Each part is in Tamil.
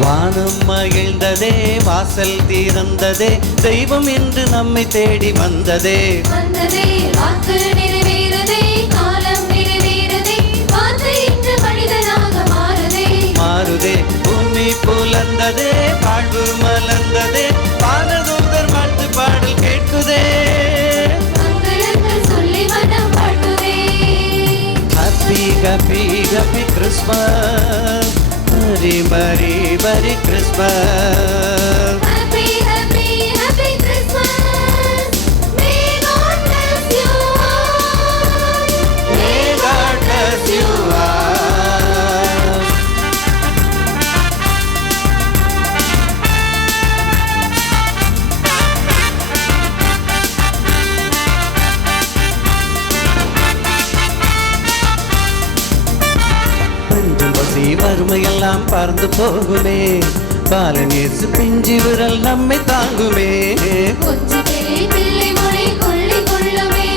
வானம் மகிழ்ந்ததே, வாசல் திறந்ததே, தெய்வம் என்று நம்மை தேடி வந்ததே. வந்ததே வாக்கு நிறைவேறதே, காலம் நிறைவேறதே, வார்த்தை இன்று மனிதனாக மாறுதே. மாறுதே பூமி புலர்ந்ததே, வாழ்வு மலர்ந்ததே, வானதூதர் வாழ்த்து பாடல் கேட்குதே. மங்களங்கள் சொல்லி மனம் வாழ்த்துதே. Happy happy happy Christmas, merry merry merry Christmas. Happy happy happy Christmas. May God bless you all. May God bless you all. பஞ்சம் பசி வறுமையெல்லாம் பறந்து போகுமே, பாலநேசு பிஞ்சி விரல் நம்மை தாங்குமே. கொஞ்சி பெரிய பிள்ளை மொழி கொள்ளை கொள்ளுமே,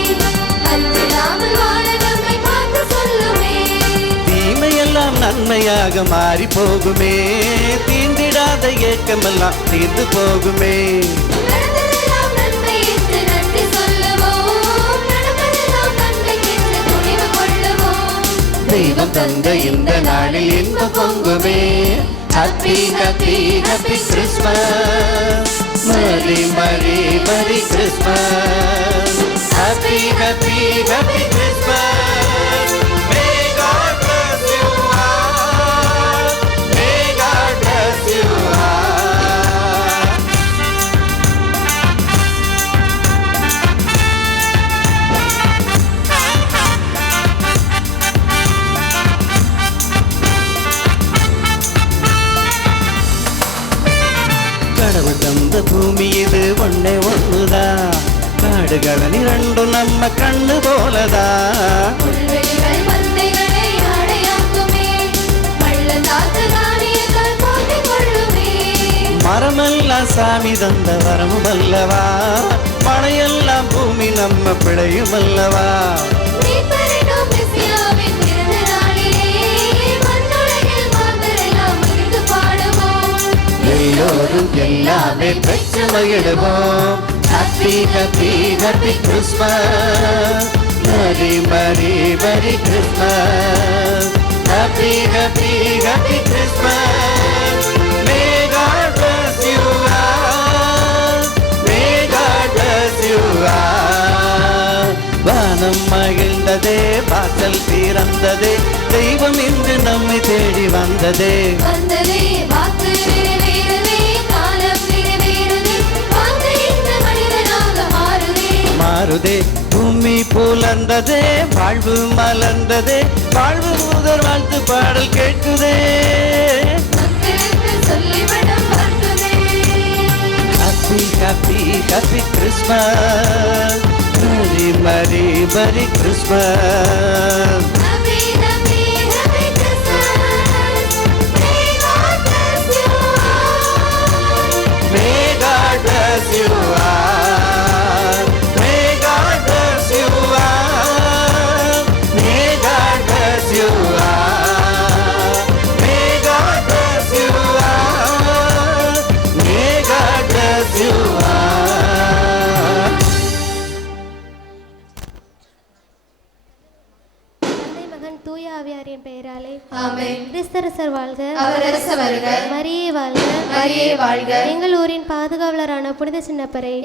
அஞ்சிடாமல் வாழ நம்மை பார்த்து சொல்லுமே. தீமையெல்லாம் நன்மையாக மாறி போகுமே, தீண்டிடாத ஏக்கமெல்லாம் தீர்ந்து போகுமே. நடந்ததெல்லாம் நன்மை என்று நன்றி சொல்லுவோம், நடப்பதெல்லாம் நன்மைக்கென்று துணிவு கொள்ளுவோம். தெய்வம் தந்த இந்த நாளில் இன்ப பொங்குமே. Happy happy happy Christmas, merry merry merry Christmas. Happy happy happy Christmas. May God bless you all. May God bless you all. கடவுள் தந்த பூமி இது ஒன்னே ஒண்ணுதான், காடுகளன் இரண்டும் நம்ம கண்ணு போலதான். புல்வெளிகள் மந்தைகளை ஆடையாக்குமே, பள்ளத்தாக்கு தானியங்கள் போற்றிக் கொள்ளுமே. மரமெல்லாம் சாமி தந்த வரமும் அல்லவா, மழையெல்லாம் பூமி நம்ம பிழையும் அல்லவா. மீட்பரெனும் மெசியாவின் பிறந்த நாளிலே, மண்ணுலகில் மாந்தரெல்லாம் மகிழ்ந்து பாடுவோம். எல்லோரும் எல்லாமே பெற்று மகிழ்வோம். Happy happy happy Christmas, merry merry merry Christmas. Happy happy happy Christmas. May God bless you all, may God bless you all. வானம் மகிழ்ந்ததே, வாசல் திறந்ததே, தெய்வம் இன்று நம்மை தேடி வந்ததே. வந்ததே வாக்கு நிறைவேறதே, காலம் நிறைவேறதே, வார்த்தை இன்று மனிதனாக மாறுதே. மாறுதே பூமி புலர்ந்ததே, வாழ்வு மலர்ந்ததே, வாழ்வு முதல் வாழ்த்து பாடல் கேட்குதே. மக்களுக்கு சொல்லி மனம் வாழ்த்துதே. Happy happy happy Christmas, merry merry merry Christmas. Happy happy happy Christmas. May God bless you all. May God bless you all. May God bless you all. May God bless you all. May God bless you all. May God bless you all. தந்தை மகன் தூய ஆவியாரின் பெயராலே ஆமென். கிறிஸ்தரசர் வாழ்க, அவர் அரசு வருக, மரியே வாழ்க, மரியே வாழ்க. எங்கள் ஊரின் பாதுகாவலரான புனித சின்னப்பரை